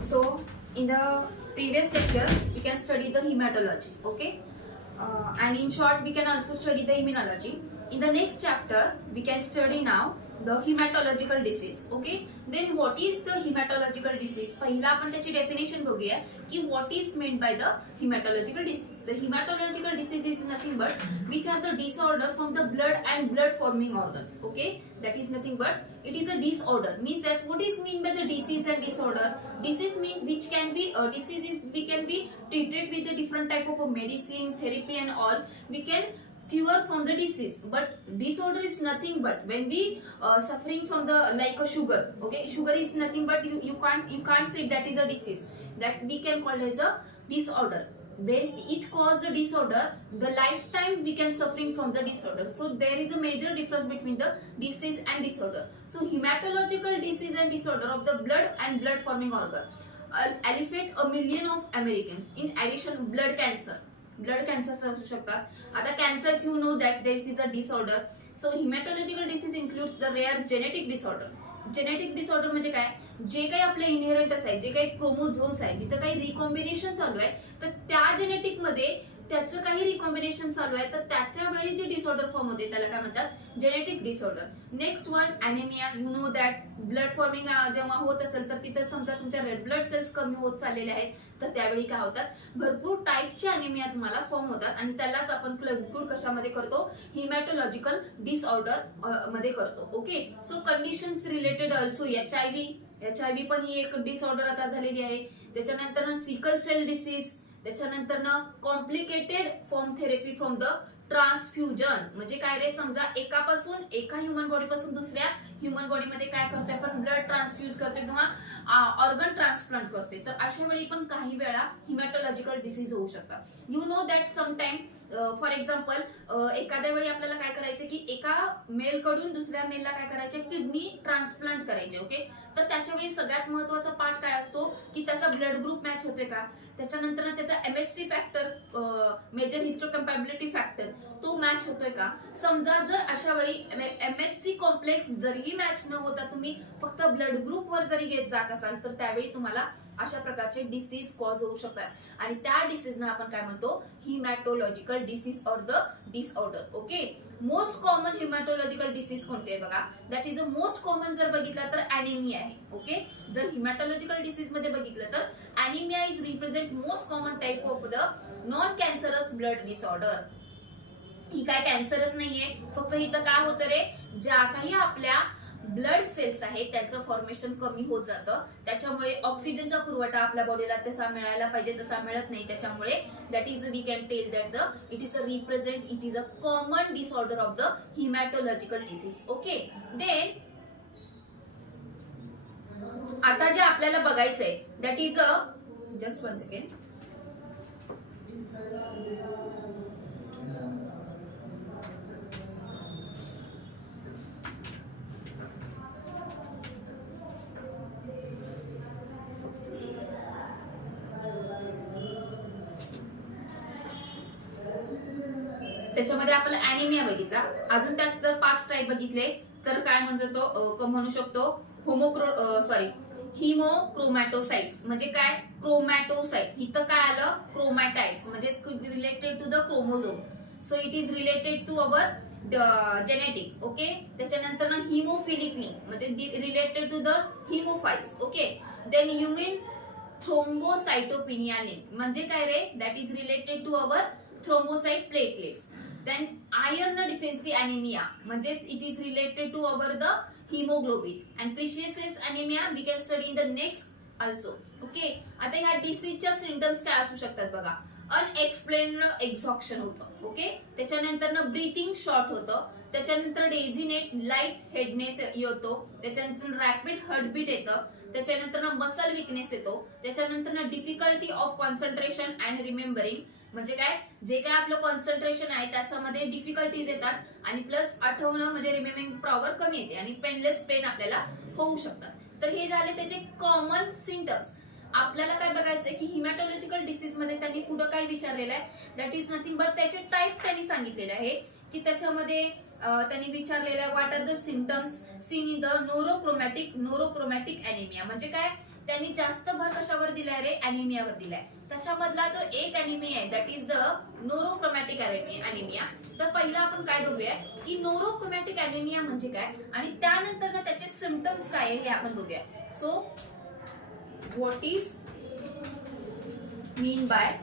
So, in the previous lecture, we can study the hematology, okay? And in short, we can also study the immunology. In the next chapter, we can study now the hematological disease, okay? Then what is the hematological disease? पहिला आपण त्याची definition बघूया की what is meant by the hematological disease. The hematological disease is nothing but which are the disorder from the blood and blood forming organs, okay? That is nothing but it is a disorder. Means that what is mean by the disease and disorder? Disease mean which can be diseases we can be treated with the different type of medicine, therapy and all. We can cure from the disease, but disorder is nothing but when we suffering from the like a sugar, okay? Sugar is nothing but you can't say that is a disease, that we can call as a disorder. When it causes a disorder, the lifetime we can suffering from the disorder. So there is a major difference between the disease and disorder. So hematological disease and disorder of the blood and blood forming organ affect a million of Americans. In addition, blood cancer असू शकतात. आता cancers you know that there is a disorder. So haematological disease includes the rare genetic disorder. Genetic disorder म्हणजे काय? जे काही आपले inheritance आहे, जे काही क्रोमोझोम्स आहे, जिथं काही रिकॉम्बिनेशन चालू आहे, तर त्या जेनेटिक मध्ये त्याचं काही रिकॉम्बिनेशन चालू आहे, तर त्याच्या वेळी जे डिसऑर्डर फॉर्म होते त्याला काय म्हणतात? Genetic disorder. Next one anaemia. You know that blood forming जेव्हा होत असेल तर तिथं समजा तुमच्या रेड ब्लड सेल्स कमी होत चाललेले आहेत, तर त्यावेळी काय होतात? भरपूर टाईपचे ॲनेमिया तुम्हाला फॉर्म होतात आणि त्यालाच आपण क्लड कशामध्ये करतो? हिमॅटोलॉजिकल डिसऑर्डर मध्ये करतो, okay? So conditions related also HIV पण ही एक डिसऑर्डर आता झालेली आहे. त्याच्यानंतर सिकल सेल डिसीज, त्याच्यानंतर complicated form therapy from the transfusion. म्हणजे काय रे? समजा एका ह्युमन बॉडी पासून दुसऱ्या ह्युमन बॉडी मध्ये काय करतोय आपण? ब्लड ट्रान्सफ्यूज करतोय किंवा ऑर्गन ट्रान्सप्लांट करतोय. तर अशा वेळी पण काही वेळा हिमॅटोलॉजिकल डिसीज होऊ शकतात. You know that sometime for example एखाद्या वेळी आपल्याला काय करायचं की एका मेल कडून दुसऱ्या मेलला काय करायचे? किडनी ट्रान्सप्लांट करायचे, ओके? तर त्याच्या वेळी सगळ्यात महत्वाचा पार्ट काय असतो की त्याचा ब्लड ग्रुप मॅच होते का, त्याच्यानंतर त्याचा एमएससी फॅक्टर, मेजर हिस्टोकम्पॅबिलिटी फॅक्टर, तो मॅच होतोय का. समजा जर अशा वेळी एमएससी कॉम्प्लेक्स जरी मॅच न होता तुम्ही फक्त ब्लड ग्रुप वर जरी घेत जात असाल, तर त्यावेळी तुम्हाला अशा प्रकारचे डिसीज कॉज होऊ शकतात आणि त्या डिसीजना आपण काय म्हणतो? Haematological disease or the disorder, okay? Most common haematological disease कोणते आहे बघा? That is a most common जर बघितलं तर ॲनिमिया आहे, ओके? जर हिमॅटोलॉजिकल डिसीज मध्ये बघितलं तर anaemia is represent most common type of the non cancerous blood disorder. ही काय कॅन्सरच नाहीये, फक्त इथं काय होतं रे? ज्या काही आपल्या ब्लड सेल्स आहेत त्याचं फॉर्मेशन कमी होत जातं, त्याच्यामुळे ऑक्सिजनचा पुरवठा आपल्या बॉडीला तसा मिळायला पाहिजे तसा मिळत नाही. त्याच्यामुळे that is we can tell that the it is a common disorder of the haematological disease, okay? Then आता जे आपल्याला बघायचंय that is a just one second. त्याच्यामध्ये आपण ॲनिमिया बघितला. अजून त्यात जर 5 टाईप बघितले तर काय म्हणू शकतो? हिमोक्रोमॅटोसाइट्स. म्हणजे काय? क्रोमॅटोसाइट. इथं काय आलं? क्रोमॅटाइड्स म्हणजे related to the chromosome. So it is related to our genetic, okay? त्याच्यानंतर हिमोफिलिक लिंक म्हणजे related to the haemophiles, okay? Then human thrombocytopenia link म्हणजे काय रे? That is related to our thrombocyte platelets. Then iron deficiency anemia म्हणजे it is related to our the hemoglobin and pernicious anemia we can study in the next also, okay? आता ह्या डिसीजच्या symptoms काय असू शकतात बघा? अनएक्सप्लेन्ड एक्झॉक्शन होतं, okay? त्याच्यानंतर breathing short होतं, त्याच्यानंतर डेझिनेट लाईट हेडनेस येतो, त्याच्यानंतर रॅपिड हार्टबीट येतं, त्याच्यानंतर मसल विकनेस येतो, त्याच्यानंतर difficulty of concentration and remembering म्हणजे काय? जे काय आपलं कॉन्सन्ट्रेशन आहे त्याच्यामध्ये डिफिकल्टीज येतात आणि प्लस आठवणं म्हणजे रिमेंबरिंग पॉवर कमी येते आणि पेनलेस पेन आपल्याला होऊ शकतात. तर हे झाले त्याचे कॉमन सिम्पटम्स. आपल्याला काय बघायचंय की हिमॅटोलॉजिकल डिसीज मध्ये त्यांनी पुढे काय विचारलेलं आहे? दॅट इज नथिंग बट त्याचे टाईप त्यांनी सांगितलेले आहे की त्याच्यामध्ये त्यांनी विचारलेलं आहे what are the symptoms seen in the normochromatic anaemia. म्हणजे काय, त्यांनी जास्त भर कशावर दिलाय रे, अॅनिमियावर दिलाय. त्याच्यामधला जो एक अॅनिमिया आहे that is the normochromatic anaemia. तर पहिला आपण काय बघूया की नोरोक्रोमॅटिक अॅनिमिया म्हणजे काय आणि त्यानंतर ना त्याचे सिम्पटम्स काय आहे हे आपण बघूया. So what is mean by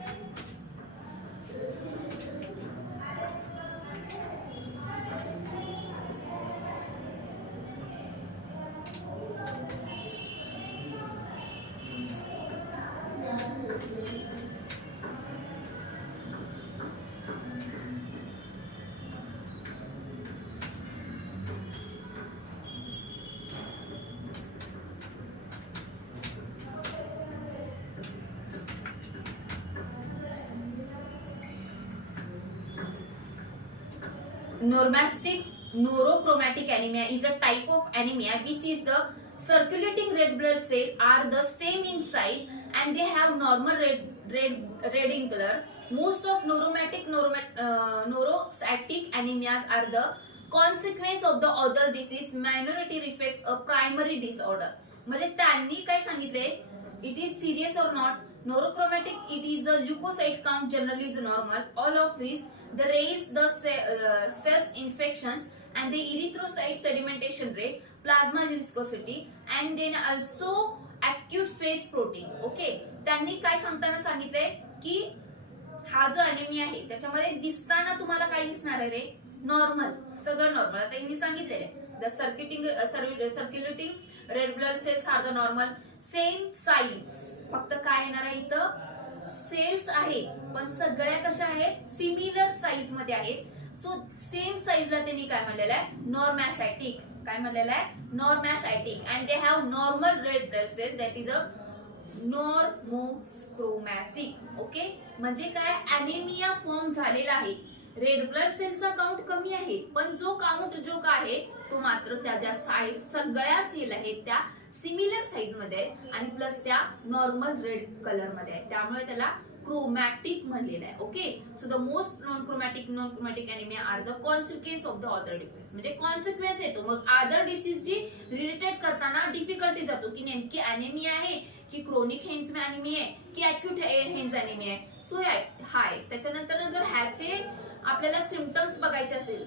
Norochromatic anemia is a type of anemia which is the circulating red blood cells are the same in size and they have normal red in color. Most of neurocytic anemias are the consequence of the other disease. Minority reflect a primary disorder. म्हणजे त्यांनी काय सांगितले, it is serious or not. Neurochromatic, it is a leukocyte count generally is normal. All of these, they raise the cells infections and the erythrocyte sedimentation rate, plasma viscosity, and then also acute phase protein. Okay, त्यांनी काय सांगताना सांगितले की हा जो anaemia आहे त्याच्यामध्ये दिसताना तुम्हाला काय दिसणार आहे रे, नॉर्मल, सगळं नॉर्मल. आता मी सांगितलेलं आहे the circulating red blood cells are the normal, same size. फक्त काय येणार आहे इथं, सेल्स आहेत पण सगळ्या कशा आहेत, सिमिलर साईज मध्ये आहेत. सो सेम साईजला त्यांनी काय म्हणलेलं आहे, नॉर्मॅसायटिक. काय म्हणलेलं आहे, normocytic. And they have normal red blood cell that is a normochromatic. Okay, म्हणजे काय, अॅनिमिया फॉर्म झालेला आहे, रेड ब्लड सेलचा काउंट कमी आहे पण जो काउंट जो काय आहे तो मात्र त्याच्या साईज, सगळ्या सेल आहेत त्या सिमिलर साईज मध्ये आहेत आणि प्लस त्या नॉर्मल रेड कलर मध्ये आहेत, त्यामुळे त्याला क्रोमॅटिक म्हणलेलं आहे. Okay, so the most non chromatic anaemia are the consequence of the other disease. म्हणजे कॉन्सिक्वेन्स येतो, मग अदर डिसीजची रिलेटेड करताना डिफिकल्टी जातो की नेमकी अॅनिमिया आहे की क्रोनिक हेन्झ अॅनिमिया आहे की अॅक्यूट हेन्झ अॅनिमिया आहे. सो हाय, त्याच्यानंतर जर ह्याचे आपल्याला सिम्पटम्स बघायचे असेल,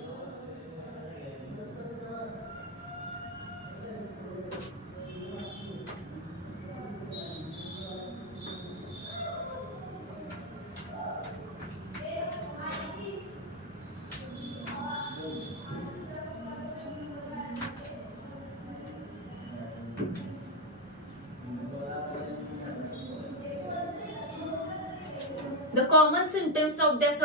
the common symptoms of this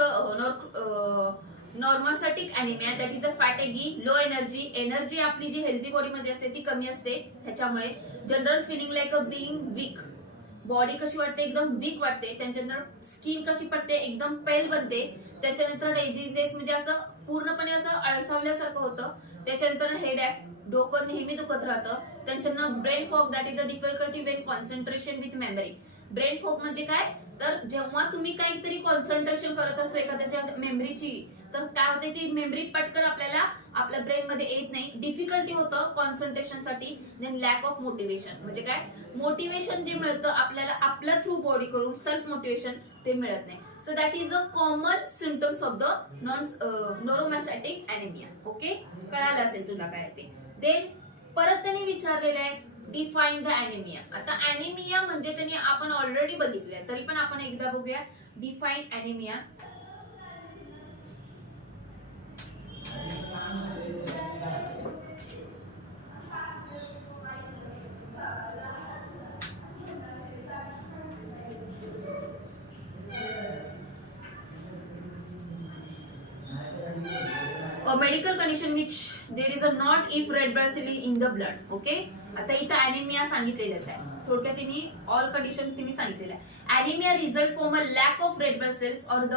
normocytic anaemia that is a fatigue, low energy आपली जी हेल्दी बॉडी मध्ये असते ती कमी असते. त्याच्यामुळे general feeling like a being weak, body कशी वाटते, एकदम वीक वाटते. त्याच्यानंतर स्किन कशी पडते, एकदम पेल बनते. त्याच्यानंतर डेझिनेस म्हणजे असं पूर्णपणे असं अळसावल्यासारखं होतं. त्याच्यानंतर हेडॅक, डोकं नेहमी दुखत राहतं. त्याच्यानंतर brain fog that is a difficulty Wien concentration with memory. Brain fog म्हणजे काय, तर जेव्हा तुम्ही काहीतरी कॉन्सन्ट्रेशन करत असतो एखाद्याच्या मेमरीची, तर काय होते, ती मेमरी पटकन आपल्याला आपल्या ब्रेन मध्ये येत नाही, डिफिकल्टी होतं कॉन्सन्ट्रेशन साठी. देन लॅक ऑफ मोटिवेशन म्हणजे काय, मोटिवेशन जे मिळतं आपल्याला आपल्या थ्रू बॉडी कडून, सेल्फ मोटिवेशन ते मिळत नाही. So that is a common symptoms of the normocytic anaemia. Okay, कळालं असेल तुला काय ते. देन परत त्यांनी विचारलेलं आहे डिफाइन द अॅनिमिया. आता अॅनिमिया म्हणजे त्यांनी आपण ऑलरेडी बघितलंय, तरी पण आपण एकदा बघूया. Define anaemia, a medical condition which there is a not if red blood cell in the blood. Okay, आता इथं अॅनिमिया सांगितलेलंच आहे, थोडक्यात तिने ऑल कंडिशन तिने सांगितलेलं आहे. Anaemia result from a lack of red blood cells or the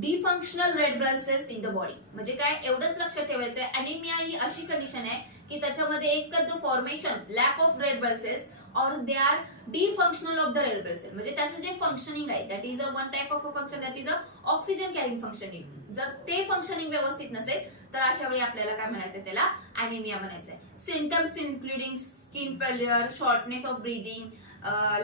dysfunctional red blood cells in the body. म्हणजे काय, एवढंच लक्षात ठेवायचं आहे, अॅनिमिया ही अशी कंडिशन आहे की त्याच्यामध्ये एक तर the formation, lack of red blood cells or they are dysfunctional of the red blood cell, म्हणजे त्याचं जे फंक्शनिंग आहे that is a one type of a function that is a oxygen carrying functioning. जर ते functioning व्यवस्थित नसेल तर अशा वेळी आपल्याला काय म्हणायचं, त्याला अॅनिमिया म्हणायचं. Symptoms including skin pallor, shortness of breathing,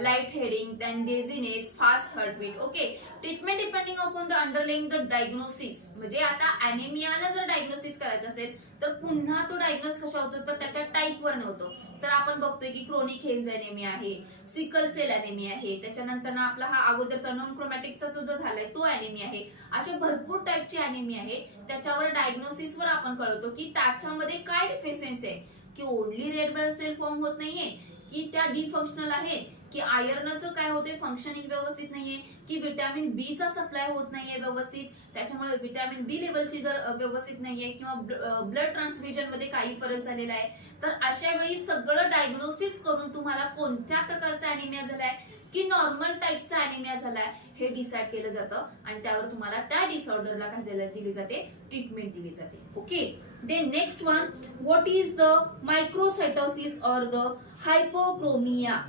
light heading, then dizziness, fast heartbeat. Okay, treatment depending upon the underlying the diagnosis. म्हणजे आता अॅनिमियाला जर डायग्नोसिस करायचं असेल तर पुन्हा तो डायग्नोस कशा होतो तर त्याच्या टाईपवर होतो. तर आपण बघतोय की क्रोनिक हेन्झ अॅनिमिया आहे, सिकल सेल अॅनिमिया आहे, त्याच्यानंतर ना आपला हा अगोदरचा नॉन क्रोमॅटिकचा जो झालाय तो अॅनिमिया आहे. अशा भरपूर टाईपची अॅनिमिया आहे. त्याच्यावर डायग्नोसिसवर आपण कळवतो की त्याच्यामध्ये काय डिफिशियन्सी आहे, की only red blood cell form होत नाहीये, की त्या डिफंक्शनल आहेत, की आयर्नचं काय होते फंक्शनिंग व्यवस्थित नाहीये, की विटॅमिन बी चा सप्लाय होत नाहीये व्यवस्थित, त्याच्यामुळे विटॅमिन बी लेवलची जर व्यवस्थित नाहीये किंवा ब्लड ट्रान्सफ्युजन मध्ये काही फरक झालेला आहे, तर अशा वेळी सगळं डायग्नोसिस करून तुम्हाला कोणत्या प्रकारचा अॅनिमिया झालाय की नॉर्मल टाईपचा अॅनिमिया झालाय हे डिसाइड केलं जातं आणि त्यावर तुम्हाला त्या डिसऑर्डरला काय दिली जाते, ट्रीटमेंट दिली जाते. Okay, then next one, what is the microcytosis or the hypochromia.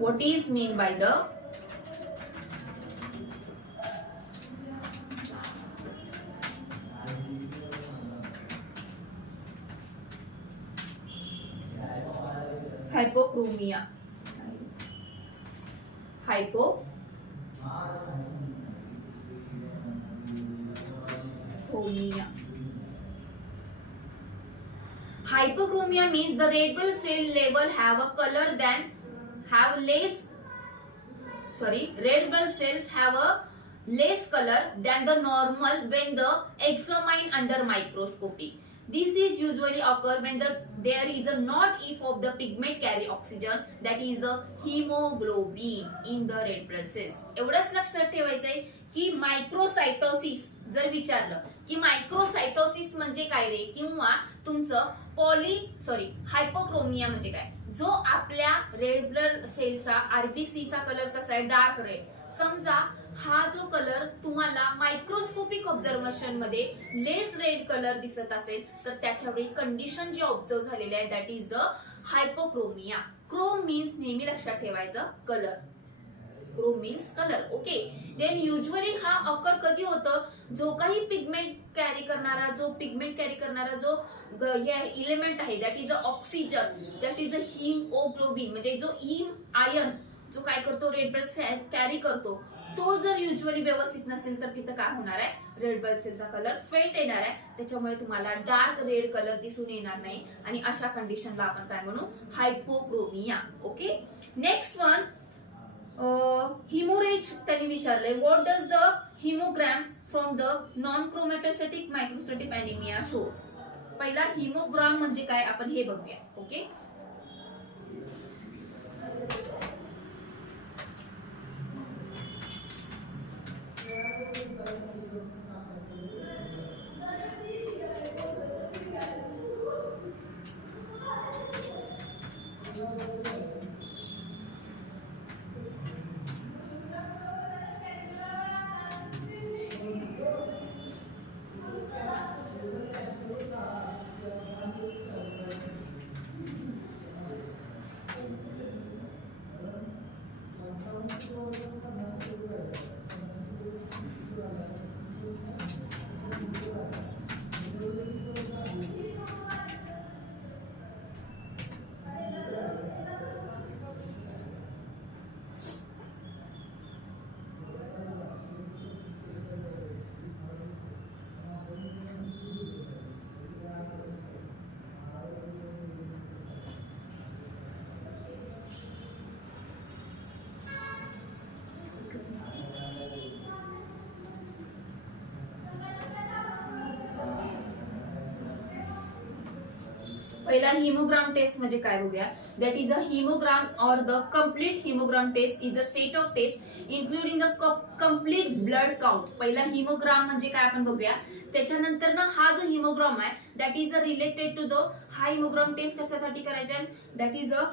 What is mean by the hypochromia? Hypochromia means the red blood cell level have a color than red blood cells have a less color than the normal when the examined under microscopy. This is usually occur when there is a not if of the pigment carry oxygen, that is a hemoglobin in the red blood cells. एवढंच लक्षात ठेवायचंय की मायक्रोसायटोसिस जर विचारलं की मायक्रोसायटोसिस म्हणजे काय रे, किंवा तुमचं हायपोक्रोमिया म्हणजे काय, जो आपल्या रेड ब्लड सेलचा आरबीसीचा कलर कसा आहे, डार्क रेड. समजा हा जो कलर तुम्हाला मायक्रोस्कोपिक ऑब्झर्वेशन मध्ये लेस रेड कलर दिसत असेल तर त्याच्या वेळी कंडिशन जी ऑब्झर्व झालेली आहे that is the hypochromia. Chrome means नेहमी लक्षात ठेवायचं colour, chrome means colour. Okay, then usually हा ऑकर कधी होतं, जो काही पिगमेंट कॅरी करणारा जो इलेमेंट आहे that is a oxygen, that is a haemoglobin, म्हणजे जो आयर्न जो काय करतो रेड ब्लड कॅरी करतो, तो जर युजली व्यवस्थित नसेल तर तिथं काय होणार आहे, रेड ब्लड सेलचा कलर फेंट येणार आहे. त्याच्यामुळे तुम्हाला डार्क रेड कलर दिसून येणार नाही आणि अशा कंडिशनला आपण काय म्हणू, hypochromia. Okay, next one, haemorrhage त्यांनी विचारलंय, what does the haemogram from the non chromatocytic microcytic anaemia shows. पहिला हिमोग्राम म्हणजे काय आपण हे बघूया. ओके, पहिला हिमोग्राम टेस्ट म्हणजे काय बघूया. That is a haemogram or the complete haemogram test is a set of test including the complete blood count. पहिला हिमोग्राम म्हणजे काय आपण बघूया. त्याच्यानंतर ना हा जो हिमोग्राम आहे that is a related to the, हा हिमोग्राम टेस्ट कशासाठी करायचा, that is a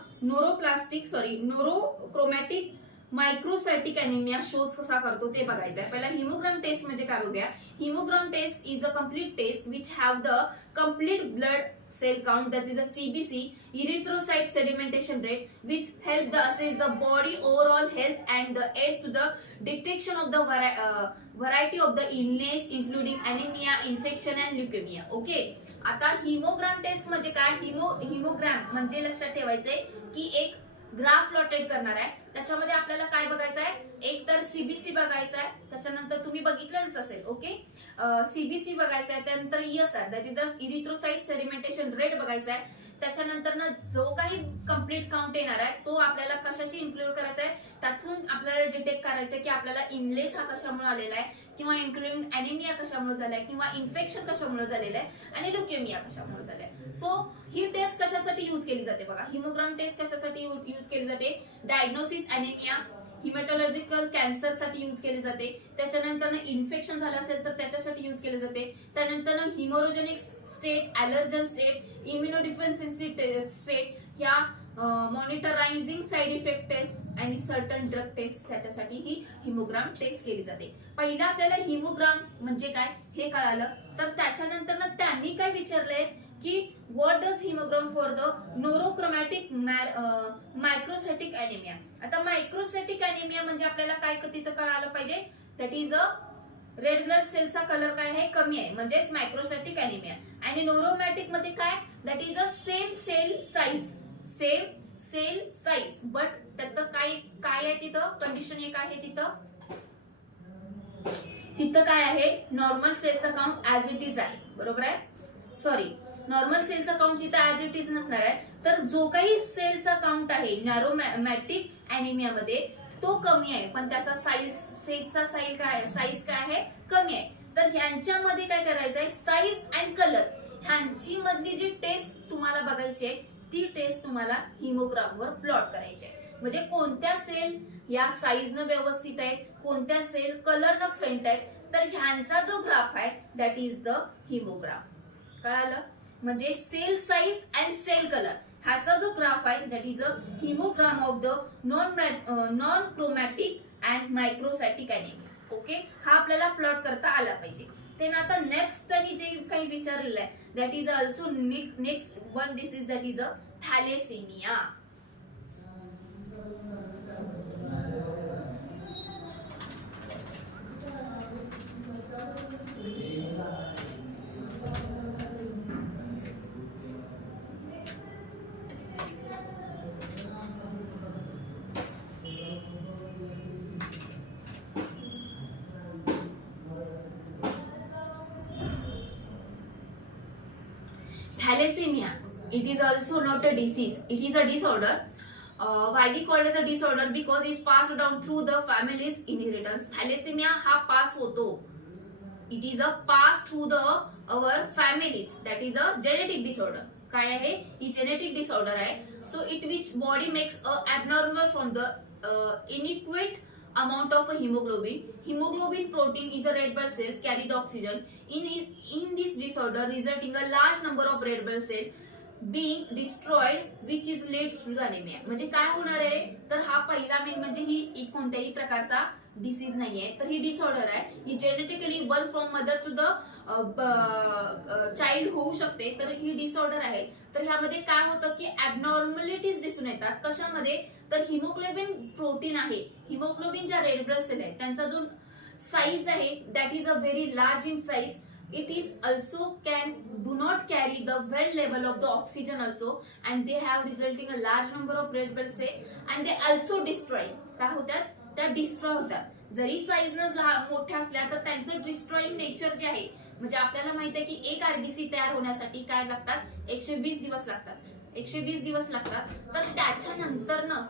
normochromatic microcytic anaemia shows कसा करतो ते बघायचं आहे. पहिला हिमोग्राम टेस्ट म्हणजे काय बघूया. Haemogram test is a complete test which have the complete blood cell count, that is a CBC, erythrocyte sedimentation rate, which help the assess the body overall health and the aids to the detection of the variety of the illness including anemia, infection and leukemia. Okay, आता haemogram taste म्हणजे काय? Haemogram म्हणजे लक्षात ठेवायचंय की एक graph plotted करणार आहे. त्याच्यामध्ये आपल्याला काय बघायचं आहे? एक तर सीबीसी बघायचं आहे, त्याच्यानंतर तुम्ही बघितलंच असेल. ओके, सीबीसी बघायचं आहे, त्यानंतर ESR that is the erythrocyte sedimentation rate बघायचा आहे. त्याच्यानंतर ना जो काही कंप्लीट काउंट येणार आहे तो आपल्याला कशाशी इन्क्लूड करायचा आहे, त्यातून आपल्याला डिटेक्ट करायचं आहे की आपल्याला इनलेस हा कशामुळे आलेला आहे, किंवा इन्क्लुडिंग अॅनिमिया कशामुळे झालाय, किंवा इन्फेक्शन कशामुळे झालेलं आहे आणि ल्युकेमिया कशामुळे झालाय. सो ही टेस्ट कशासाठी यूज केली जाते बघा? हिमोग्राम टेस्ट कशासाठी यूज केली जाते? डायग्नोसिस अॅनिमिया, हिमॅटॉलॉजिकल कॅन्सर साठी यूज केली जाते. त्याच्यानंतर इन्फेक्शन झालं असेल तर त्याच्यासाठी यूज केले जाते. त्यानंतर हिमोरोजेनिक स्टेट, ॲलर्जन स्टेट, इम्युनोडिफेन्सी स्टेट, या मॉनिटरायझिंग साइड इफेक्ट टेस्ट आणि सर्टन ड्रग टेस्ट त्याच्यासाठी ही हिमोग्राम टेस्ट केली जाते. पहिला आपल्याला हिमोग्राम म्हणजे काय हे कळालं, तर त्याच्यानंतर त्यांनी काय विचारलंय की what does haemogram for the normochromatic microcytic anaemia. आता मायक्रोसायटिक अॅनिमिया म्हणजे आपल्याला काय तिथं कळालं पाहिजे, that is a red blood सेलचा कलर काय आहे, कमी आहे, म्हणजेच मायक्रोसायटिक अॅनिमिया. आणि नोरोमॅटिक मध्ये काय, that is a same cell size, but त्यात काय आहे तिथं कंडिशन एक आहे, तिथं काय आहे, नॉर्मल सेलचा काउंट ऍज इट इज आहे. बरोबर आहे? सॉरी, नॉर्मल सेलचा काउंट तिथं ऍज इट इज नसणार आहे. तर जो काही सेलचा काउंट आहे नॅरोमॅटिक अॅनिमिया मध्ये तो कमी आहे, पण त्याचा सेलचा साईज काय आहे, कमी आहे. तर ह्यांच्यामध्ये काय करायचं आहे, साईज अँड कलर ह्यांची मधली जी टेस्ट तुम्हाला बघायची आहे ती टेस्ट तुम्हाला हिमोग्राम वर प्लॉट करायची आहे. म्हणजे कोणत्या सेल या साईजनं व्यवस्थित आहेत, कोणत्या सेल कलरनं फेंट आहेत, तर ह्यांचा जो ग्राफ आहे दॅट इज द हिमोग्राम. कळालं? म्हणजे cell size and cell colour ह्याचा जो ग्राफ आहे that is a haemogram of the non chromatic and microcytic anaemia. Okay, हा आपल्याला प्लॉट करता आला पाहिजे. ते आता नेक्स्ट त्यांनी जे काही विचारलेलं आहे that is also next one disease that is a thalassemia. Thalassemia, it is also not a disease, it is a disorder. Why we call it as a disorder? Because it's passed down through the family's inheritance. Thalassemia हा pass होतो, it is a pass through our families, that is a genetic disorder. काय आहे? ही genetic disorder आहे. So it which body makes a abnormal from the inadequate amount of a hemoglobin. Hemoglobin protein is a red blood cells carry the oxygen. In this disorder resulting a large number of red blood cells being destroyed which is leads to the anemia. म्हणजे काय होणार आहे, तर हा पहिला main म्हणजे ही कोणत्याही प्रकारचा डिसीज नाहीये, तर ही डिसऑर्डर आहे. ही genetically one from mother to the child होऊ शकते, तर ही डिसऑर्डर आहे. तर ह्यामध्ये काय होतं की ऍबनॉर्मॅलिटीज दिसून येतात. कशामध्ये? तर हिमोग्लोबिन प्रोटीन आहे, हिमोग्लोबिन ज्या रेड ब्लड सेल आहे त्यांचा जो साईज आहे that is a very large in size. It is also do not carry the well level of the oxygen also, and they have resulting a large number of red blood cells, and they also destroy. काय होतात? त्या destroy होतात. जरी size न मोठ्या असल्या तर त्यांचं डिस्ट्रॉईंग नेचर जे आहे, म्हणजे आपल्याला माहिती आहे की एक आरबीसी तयार होण्यासाठी काय लागतात, 120 दिवस लागतात. 120 दिवस लागतात. तर त्याच्यानंतर न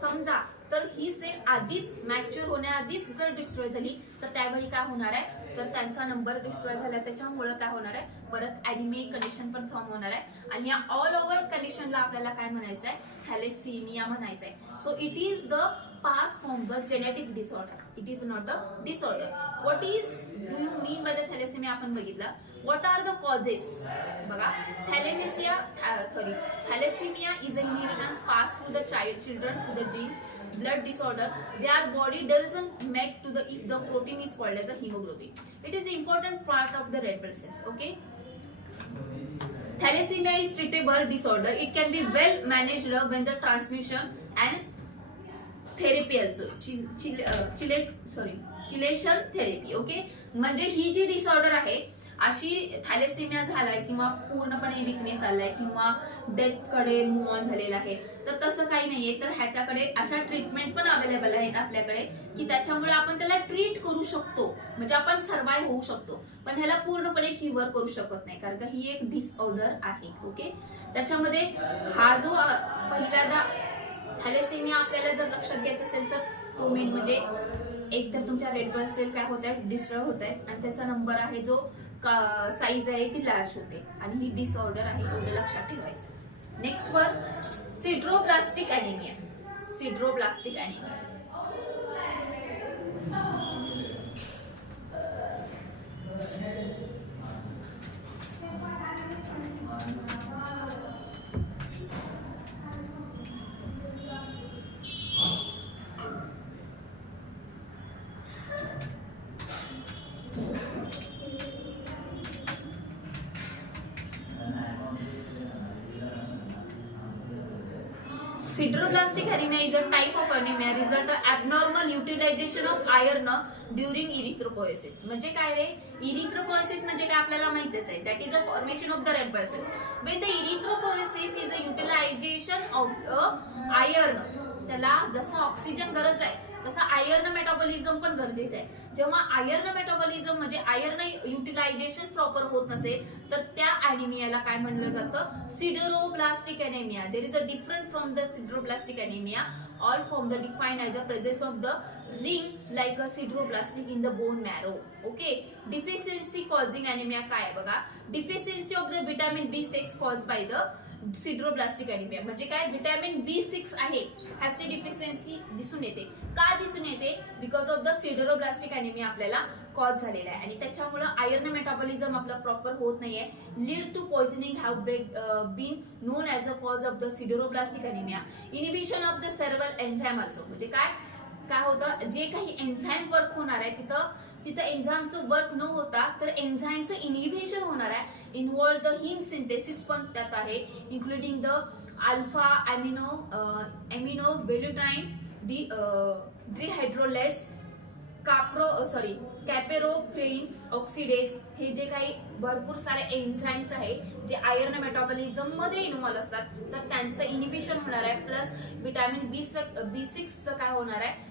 समजा तर ही सेल आधीच मॅच्युअर होण्याआधीच जर डिस्ट्रॉय झाली तर त्यावेळी काय होणार आहे, तर त्यांचा नंबर डिस्ट्रॉय झाला, त्याच्यामुळे काय होणार आहे, परत अॅनिमिक कंडिशन पण फॉर्म होणार आहे. आणि या ऑल ओव्हर कंडिशनला आपल्याला काय म्हणायचं आहे, थॅलेसेमिया म्हणायचं आहे. So it is the pass from the genetic disorder, it is not a disorder. What is do you mean by the thalassaemia आपण बघितलं. What are the causes? बघा, thalassaemia is a inheritance pass through the children to the gene blood disorder. Their body doesn't make to the if the protein is called as a hemoglobin. It is the important part of the red blood cells. Okay. Thalassemia is treatable disorder. It can be well managed when the transmission and therapy also. Chelation therapy. Okay. म्हणजे ही जी disorder आहे अशी thalassemia झालाय किंवा पूर्णपणे weakness आलाय किंवा death कडे move on झालेला आहे, तर तसं काही नाहीये. तर ह्याच्याकडे अशा ट्रीटमेंट पण अवेलेबल आहेत आपल्याकडे की त्याच्यामुळे आपण त्याला ट्रीट करू शकतो, म्हणजे आपण सर्वाइव्ह होऊ शकतो. पण ह्याला पूर्णपणे क्युअर करू शकत नाही कारण का ही एक डिसऑर्डर आहे. ओके. त्याच्यामध्ये हा जो पहिल्यांदा थॅलेसेमिया आपल्याला जर लक्षात घ्यायचं असेल तर तो मेन म्हणजे एक तर तुमच्या रेड ब्लड सेल काय होत आहे, डिस्ट्रॉय होत आहे आणि त्याचा नंबर आहे जो साईज आहे ती लार्ज होते आणि ही डिसऑर्डर आहे, एवढं लक्षात ठेवायचं. नेक्स्ट वर सिड्रोब्लास्टिक anaemia. सिड्रोब्लास्टिक anaemia Sideroblastic anemia is a type of anemia result of abnormal utilization of iron during erythropoiesis. म्हणजे काय रे, erythropoiesis म्हणजे काय आपल्याला माहितीच आहे, that is a formation of the red blood cells. When the erythropoiesis is a utilization of iron, त्याला जसं oxygen गरज आहे तसं आयर्न मेटाबॉलिझम पण गरजेचं आहे. जेव्हा आयर्न मेटाबॉलिझम म्हणजे आयर्न युटिलायझेशन प्रॉपर होत नसेल तर त्या अॅनिमियाला काय म्हणलं जातं, sideroblastic anaemia. There is a different from the sideroblastic anaemia. All form the defined as the presence of the ring like a sideroblastic in the bone marrow. Okay. Deficiency causing anaemia काय आहे बघा, deficiency of the vitamin B6 cause by the sideroblastic anaemia. म्हणजे काय, vitamin B6 आहे ह्याची deficiency दिसून येते. का दिसून येते, because of the sideroblastic anaemia आपल्याला कॉज झालेला आहे आणि त्याच्यामुळे आयर्न मेटाबॉलिझम आपलं प्रॉपर होत नाहीये. Lead to poisoning have been known as a cause of the sideroblastic anaemia. Inhibition of the several enzyme also. म्हणजे काय काय होतं, जे काही एन्झाइम वर्क होणार आहे तिथं एन्झाइमचं वर्क न होता तर एन्झाइमचं इनिबिशन होणार आहे. इन्व्हॉल्व द हिम सिंथेसिस पण त्यात आहे, इन्क्लुडिंग द अल्फा अमिनो बेल्युटाइन डिहायड्रोलेस कॅपेरोफ्रेइन ऑक्सिडेज. हे जे काही भरपूर सारे एन्झाइम्स आहे जे आयर्न मेटाबॉलिझम मध्ये इन्व्हॉल्व असतात तर त्यांचं इनिबिशन होणार आहे. प्लस व्हिटॅमिन B6 काय होणार आहे,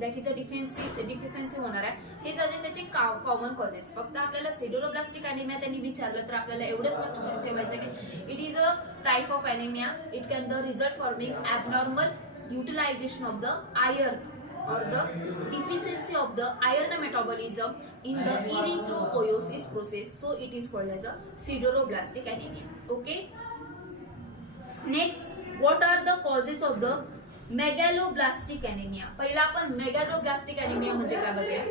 दॅट इज अ डिफिशियन्सी होणार आहे. हे झाले त्याचे कॉमन कॉजेस. फक्त आपल्याला सिडरोब्लास्टिक अॅनिमिया त्यांनी विचारलं तर आपल्याला एवढंच लक्षात ठेवायचं की it is a type of anaemia. It can the result forming abnormal utilization of the iron or the deficiency of the iron metabolism in the erythropoiesis process, so it is called as a sideroblastic anemia. Okay. Next, what are the causes of the megaloblastic anemia? पहिला आपण megaloblastic anemia म्हणजे काय बघूया.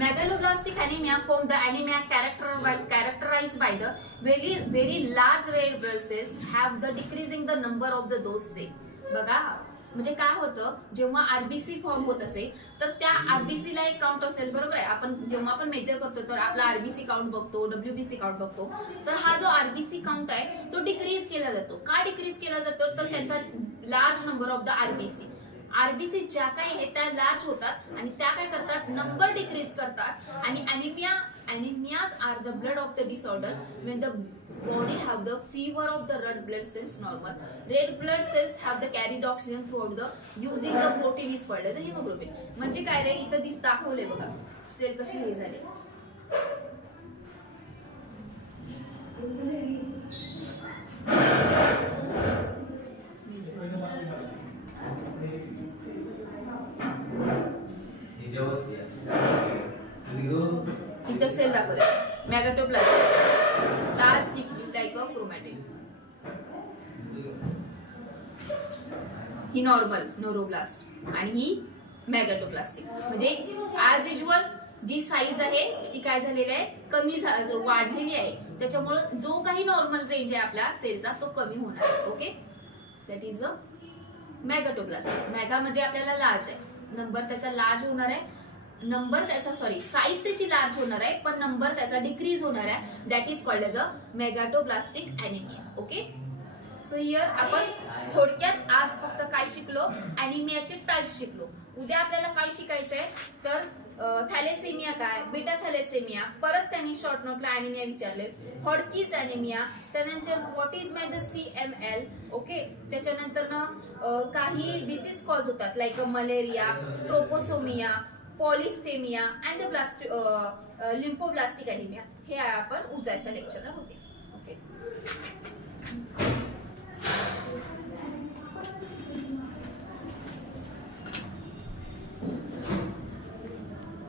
Megaloblastic anemia form the anemia characterized by the very large red blood cells have the decreasing the number of the those cells. बघा म्हणजे काय होतं, जेव्हा आरबीसी फॉर्म होत असेल तर त्या आरबीसी ला एक काउंट असेल, बरोबर आहे. आपण जेव्हा आपण मेजर करतो तर आपला आरबीसी काउंट बघतो, डब्ल्यूबीसी काउंट बघतो. तर हा जो आरबीसी काउंट आहे तो डिक्रीज केला जातो. का डिक्रीज केला जातो, तर त्यांचा large number of the RBC ज्या काही आहेत त्या लार्ज होतात आणि त्या काय करतात, नंबर डिक्रीज करतात. आणि anaemias are the blood of the disorder when the body have the fever of the red blood cells normal. Red blood cells have the carry the oxygen throughout the using the protein is called as hemoglobin. म्हणजे काय रे, इथं दाखवले बघा sale कशी हे झाले. इथं cell दाखवले megatoplasm large nucleus like a chromatin. ही नॉर्मल नोरोब्लास्ट आणि ही मॅगॅटोप्लास्टिक. म्हणजे ऍज युजुअल जी साईज आहे ती काय झालेली आहे, कमी वाढलेली आहे. त्याच्यामुळे जो काही नॉर्मल रेंज आहे आपल्या सेलचा तो कमी होणार. Okay, that is a megatoplastic. Mega म्हणजे आपल्याला लार्ज आहे, नंबर त्याचा लार्ज होणार आहे, नंबर त्याचा साईज त्याची लार्ज होणार आहे पण नंबर त्याचा डिक्रीज होणार आहे. That is called as a megatoplastic anaemia. Okay, so here आपण थोडक्यात आज फक्त काय शिकलो, ॲनिमियाचे टाइप शिकलो. उद्या आपल्याला काय शिकायचंय तर थॅलेसेमिया काय, बीटा थॅलेसेमिया, परत त्यांनी शॉर्ट नोटला ॲनिमिया विचारले, हॉडकीज ॲनिमिया, त्यानंतर what is my the CML. Okay, त्याच्यानंतर काही डिसीज कॉज होतात like malaria, trypanosomiasis, polycythaemia and the lymphoblastic anaemia. हे आपण उद्याच्या लेक्चरला होते. ओके.